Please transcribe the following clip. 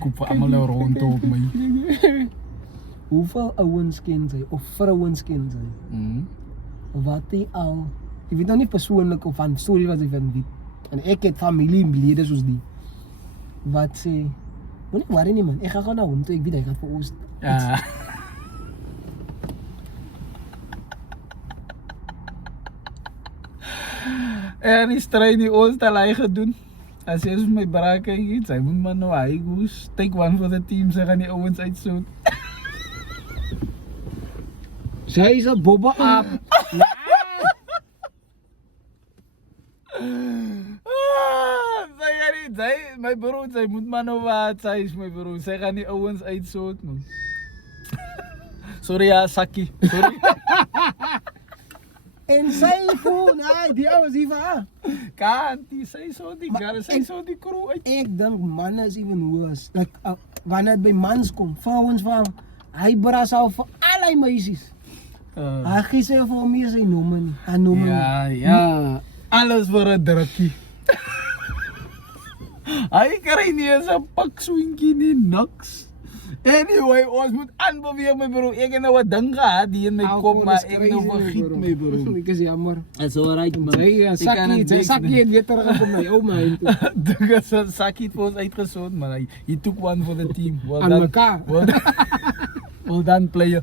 Koop vir almal 'n ronde op my. Hoeveel ouens ken sy of vrouens ken sy? Wat hy al, ek weet nou nie persoonlik of van storie wat hy van weet. En ek het familielede soos die wat sê, moenie worry nie man, ek gaan gewoon na hom toe, ek weet hy gaat vir ons Ja. En die strijd die ons al hy gedoen. As jy is my braak kyk iets, hy moet maar nou hy goes. Take one for the team, sy gaan die ouens uitsoot. Sy is 'n bobbe aap. Sy gaan nie, my broer, sy moet maar nou wat, sy is my broer. Sy gaan die ouens uitsoot man. Sorry ja, Saki. Sorry. En sy voel, die ouens hier van Kantie, sy so die gar, sy so die crew uit. ek dink manne is even worse. Like, wanneer dit by mans kom, vrouens van, hy bras al vir al die meisies. Hy gee sy vir hom nie sy nomme nie. Hy nomme nie. Ja. Alles vir 'n drukkie. Hy kry nie eens 'n pak swinkie nie, niks. Anyway, ons moet aanbeweeg my bro. Ek het nou 'n ding gehad hier in my kop, maar ek nou vergiet my bro. Ek is jammer. It's alright man. Sy sakkie het weer terug op my ouma heen toe. Dink as 'n sakkie het vir ons uitgesoot, man. He took one for the team. Well Aan done. mekaar. Well done player.